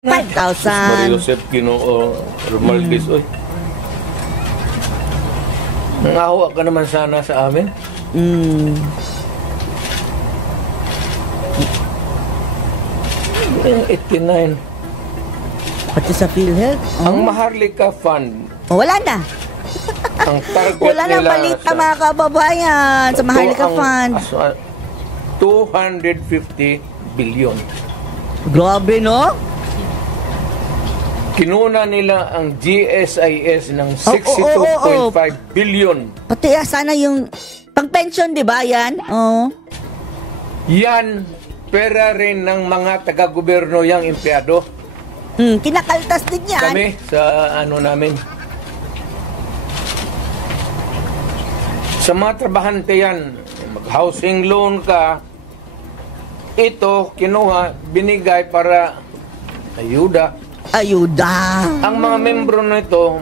5,000. Joseph Ginoo Romualdez, oy. Nangawa ka naman sana sa amin. 89. Pati sa PhilHealth. Ang Maharlika Fund, Wala na. ang target Wala na nila balita mga kababayan sa Maharlika Fund. 250 billion. Grabe, no? Kinuna nila ang GSIS ng 62.5 billion. Pati sana yung pang-pension, di ba yan? Oo. Yan, pera rin ng mga taga-gobyerno yang empleyado. Kinakaltas din yan. Kami sa ano namin. Sa mga trabahante yan, mag-housing loan ka, ito, kinuha, binigay para ayuda. Ayuda. Ang mga membro nito,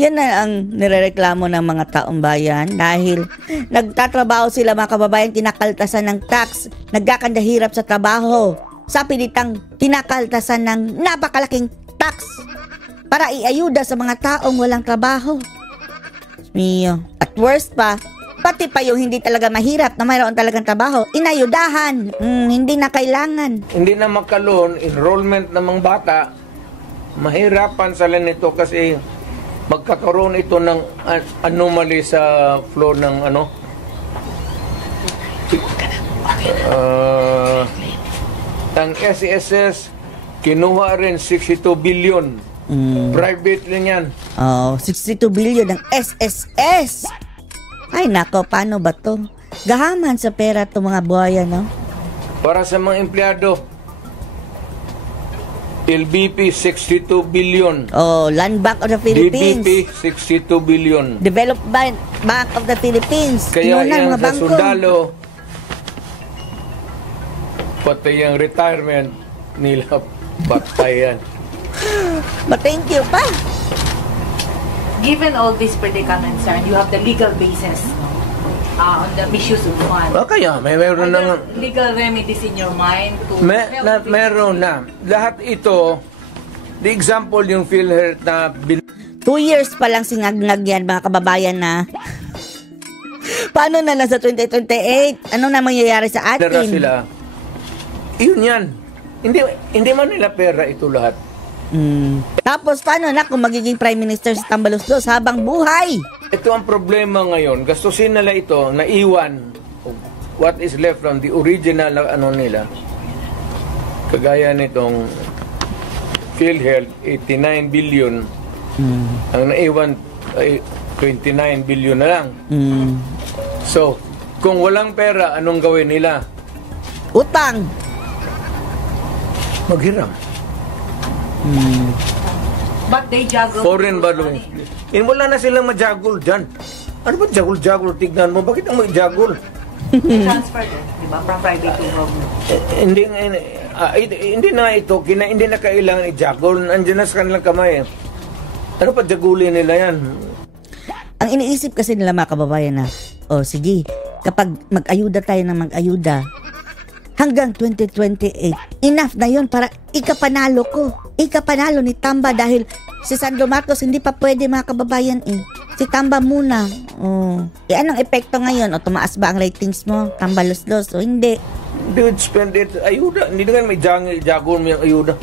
Yan na ang nirereklamo ng mga taong bayan dahil nagtatrabaho sila mga kababayan, kinakaltasan ng tax, nagkakandahirap sa trabaho, sa pilitang kinakaltasan ng napakalaking tax para iayuda sa mga taong walang trabaho. Mio. At worst pa, pati pa yung hindi talaga mahirap na mayroon talagang trabaho, inayudahan, hindi na kailangan. hindi na magkaloon, enrollment ng mga bata, mahirapan sila nito kasi magkakaroon ito ng anomaly sa flow ng ano. Ang SSS, kinuha rin 62 billion. Private lang yan. 62 billion ng SSS. Ay nako, paano ba to? Gahaman sa pera to mga buhaya, no? Para sa mga empleyado, LBP 62 billion. Land Bank of the Philippines. DBP 62 billion. Development Bank of the Philippines. Kaya Kinunan yan mga sa bangko. sundalo, pati yung retirement nila, patay yan. But thank you pa. Given all these predicaments, sir, you have the legal basis on the misuse of funds. Kaya meron Are na there legal remedies in your mind to meron na. Lahat ito, the example yung PhilHealth na 2 years pa lang singagnag yan mga kababayan na. Paano na lang sa 2028? Ano na mangyayari sa binara atin? sila. Yun yan. Hindi man nila pera ito lahat. Tapos paano na kung magiging Prime Minister si Tambaloslos habang buhay? Ito ang problema ngayon. Gastusin nila ito, naiwan what is left from the original na ano nila. Kagaya nitong PhilHealth, 89 billion. Ang naiwan ay 29 billion na lang. So, kung walang pera, anong gawin nila? Utang. Maghiram. But they juggle Foreign borrowing. Wala na silang ma-juggle dyan. Ano ba juggle-juggle? Tignan mo, bakit ang mag-juggle? transfer din, di ba? From private to government. Hindi na ito, hindi na kailangan i-juggle. Andiyan na sa kanilang kamay. Ano pa jagulin nila yan? Ang iniisip kasi nila mga kababayan na, sige, kapag mag-ayuda tayo ng mag-ayuda, hanggang 2028, enough na yon para ikapanalo ko. Ikapanalo ni Tamba dahil si Sandro Marcos hindi pa pwede mga kababayan eh. Si Tamba muna. Anong epekto ngayon? Tumaas ba ang ratings mo? Tamba los-los? Hindi. Dude, spend it. Ayuda. Hindi na may jagol mo yung ayuda.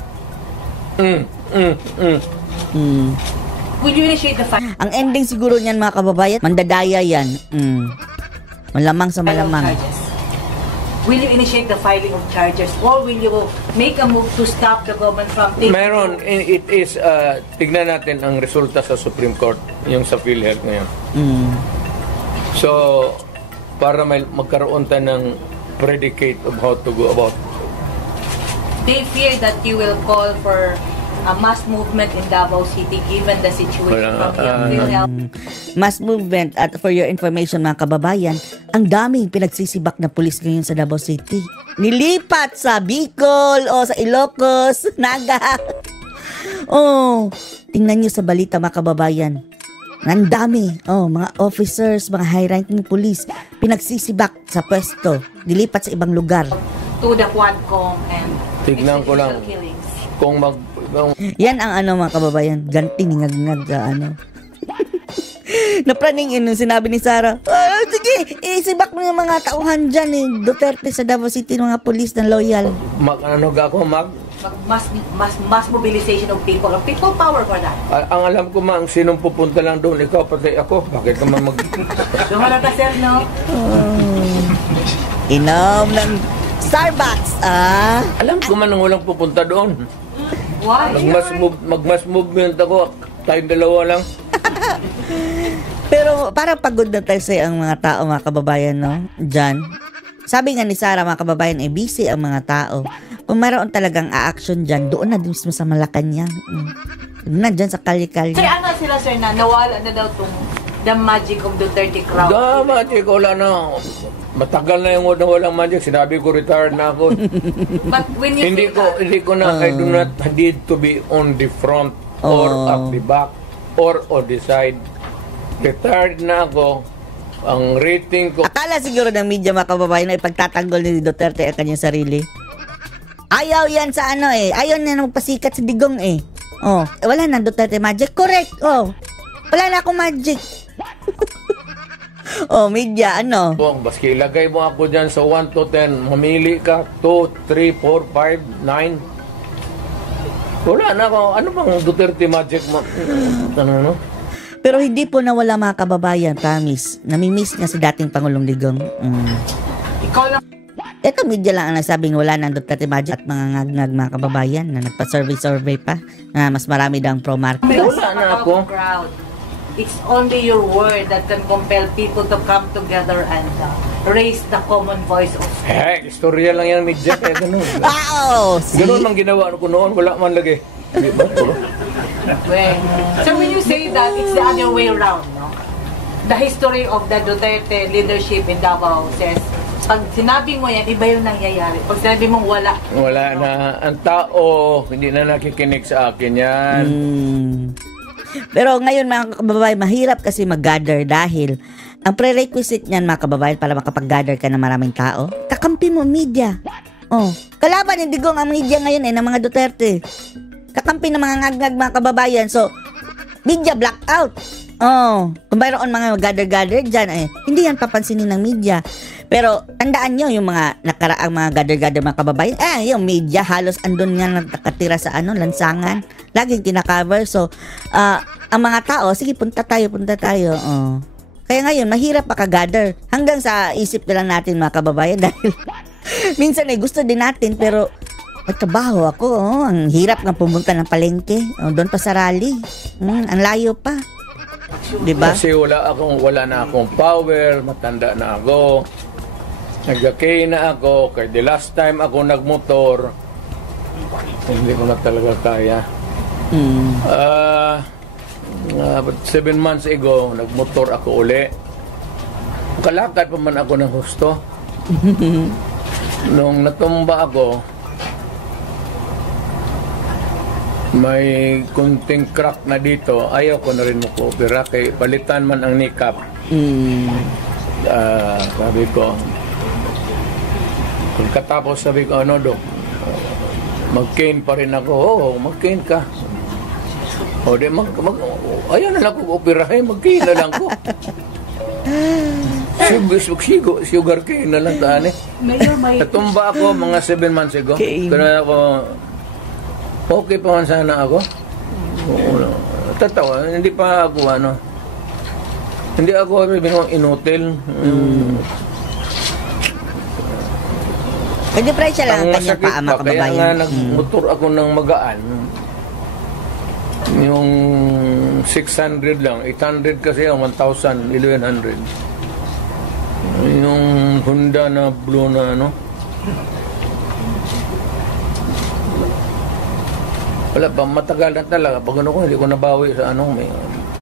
Will you initiate the fight? Ang ending siguro niyan mga kababayan, mandadaya yan. Malamang sa malamang. Will you initiate the filing of charges or will you make a move to stop the government from taking... Meron, it is, tignan natin ang resulta sa Supreme Court, yung sa PhilHealth ngayon. So, para magkaroon tayo ng predicate of how to go about. They fear that you will call for a mass movement in Davao City given the situation from PhilHealth. Mass movement at for your information mga kababayan, ang daming pinagsisibak na pulis ngayon sa Davao City. Nilipat sa Bicol o sa Ilocos, Naga. Tingnan nyo sa balita mga kababayan. Ang dami, mga officers, mga high-ranking police, pinagsisibak sa pwesto, nilipat sa ibang lugar. To the Quadcom and Tignan ko lang. killings. kung Yan ang ano mga kababayan, ganti ngag-ngag ano. Napraning nung sinabi ni Sarah, sige, isibak mo yung mga tauhan dyan eh. Duterte sa Davao City, mga polis na loyal. Mass mobilization of people power for that. Ang alam ko ang sinong pupunta lang doon, ikaw pati ako. Bakit ka man Dumala ka, sir, no? Inom ng Starbucks, Alam ko man ang walang pupunta doon. Why? Mag-mass movement ako, tayong dalawa lang. Pero parang pagod na tayo sa ang mga tao, mga kababayan, no? Diyan. Sabi nga ni Sarah, mga kababayan, busy ang mga tao. Kung mayroon talagang a-action dyan, doon na mismo sa Malacanang. Na dyan sa kalye-kalye. Sir, ano sila, sir, na nawala na daw itong the magic of Duterte crowd? The magic, wala na. Matagal na yung walang magic. Sinabi ko, retired na ako. But when you hindi ko na, I do not need to be on the front or at the back or on the side. Retired na ako. Ang rating ko. Akala siguro ng media, mga kababayan, na ipagtatanggol ni Duterte ang kanyang sarili. Ayaw yan sa ano eh. Ayaw na magpasikat sa digong eh. Wala na Duterte magic. Correct. Wala na akong magic. Media, ano? Baski ilagay mo ako dyan sa 1 to 10. Mamili ka. 2, 3, 4, 5, 9. Wala na ako. Ano bang Duterte magic mo? Ano? Pero hindi po nawala, mga kababayan, promise. Namimiss nga si dating Pangulong Digong. Ikaw lang. Ito, media lang ang nagsabing wala ng Duterte magic at mga ngag-ngag, mga kababayan, na nagpa-survey pa, na mas marami daw ang pro-market. Wala na ako. It's only your word that can compel people to come together and raise the common voice of istorya lang yan, media. Kaya ganun. Ganun mang ginawa ko noon. Wala man lagi. So when you say that, it's the other way around, no? The history of the Duterte leadership in Davao says, pag sinabi mo yan, iba yung nangyayari. Pag sinabi mong wala. Wala na. Ang tao, hindi na nakikinig sa akin yan. Pero ngayon, mga kababayan, mahirap kasi mag-gather dahil ang prerequisite niyan, mga kababayan, para makapag-gather ka ng maraming tao, kakampi mo media. Kalaban ni Digong ang media ngayon ng mga Duterte. Kakampi ng mga ngag-ngag, mga kababayan. So, media blackout. Kung mayroon mga gather-gather dyan, hindi yan papansinin ng media. Pero, tandaan nyo, yung mga nakaraang mga gather-gather, mga kababayan, yung media, halos andun nga nakatira sa lansangan. Laging kinakover. So, ang mga tao, sige, punta tayo. Kaya ngayon, mahirap makagather. Hanggang sa isip na lang natin, mga kababayan, dahil minsan gusto din natin, pero may trabaho ako. Ang hirap nga pumunta ng palengke. Doon pa sa rally. Ang layo pa. Diba? Kasi wala na akong power, matanda na ako. Nag-okay na ako. Kaya the last time ako nagmotor, hindi ko na talaga kaya. 7 months ago, nagmotor ako uli. Kalakad pa man ako ng husto. Nung natumba ako, may kunting crack na dito. Ayaw ko na rin mag-opera. Kaya palitan man ang kneecap. Sabi ko, pagkatapos sabi ko, Dok, mag-cane pa rin ako. Mag-cane ka. Ayaw na lang ko operahin. Mag-cane na lang ko. Sugar cane na lang taan Natumba ako mga 7 months ago. Kaya ako, okay pa man sana ako. Tatawa, hindi pa ako hindi ako inutil. Depresya lang ang kanyang paa, mga kababayan. Kaya nga nagmotor ako ng magaan. Yung 600 lang, 800 kasi yung 1,000, 1,100. Yung Honda na blue na wala pa, matagal na talaga. Pag hindi ko nabawi sa may